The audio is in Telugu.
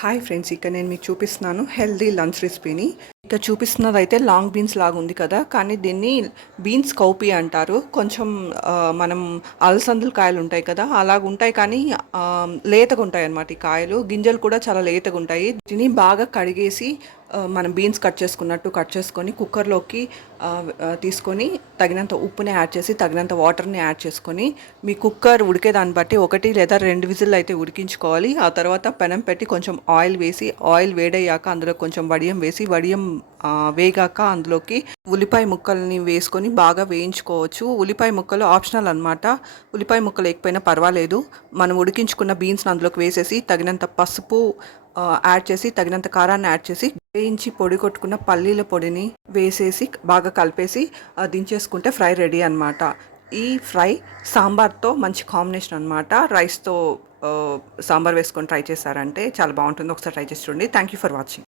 హాయ్ ఫ్రెండ్స్ ఇక్కడ నేను మీకు చూపిస్తున్నాను హెల్దీ లంచ్ రెసిపీని ఇక్కడ చూపిస్తున్నది అయితే లాంగ్ బీన్స్ లాగా ఉంది కదా కానీ దీన్ని బీన్స్ కౌపి అంటారు. కొంచెం మనం అలసందుల కాయలు ఉంటాయి కదా అలాగ ఉంటాయి కానీ లేతగా ఉంటాయి అన్నమాట ఈ కాయలు. గింజలు కూడా చాలా లేతగా ఉంటాయి దీన్ని బాగా కడిగేసి మనం బీన్స్ కట్ చేసుకున్నట్టు కట్ చేసుకొని కుక్కర్లోకి తీసుకొని తగినంత ఉప్పుని యాడ్ చేసి తగినంత వాటర్ని యాడ్ చేసుకొని మీ కుక్కర్ ఉడికే దాన్ని బట్టి ఒకటి లేదా రెండు విజిల్ అయితే ఉడికించుకోవాలి. ఆ తర్వాత పెనం పెట్టి కొంచెం ఆయిల్ వేసి ఆయిల్ వేడయ్యాక అందులో కొంచెం వడియం వేసి వడియం వేగాక అందులోకి ఉల్లిపాయ ముక్కల్ని వేసుకొని బాగా వేయించుకోవచ్చు. ఉల్లిపాయ ముక్కలు ఆప్షనల్ అనమాట ఉల్లిపాయ ముక్కలు లేకపోయినా పర్వాలేదు. మనం ఉడికించుకున్న బీన్స్ని అందులోకి వేసేసి తగినంత పసుపు యాడ్ చేసి తగినంత కారాన్ని యాడ్ చేసి వేయించి పొడి కొట్టుకున్న పల్లీల పొడిని వేసేసి బాగా కలిపేసి దించేసుకుంటే ఫ్రై రెడీ అన్నమాట. ఈ ఫ్రై సాంబార్తో మంచి కాంబినేషన్ అనమాట రైస్తో సాంబార్ వేసుకొని ట్రై చేశారంటే చాలా బాగుంటుంది. ఒకసారి ట్రై చేసి చూడండి. Thank you for watching.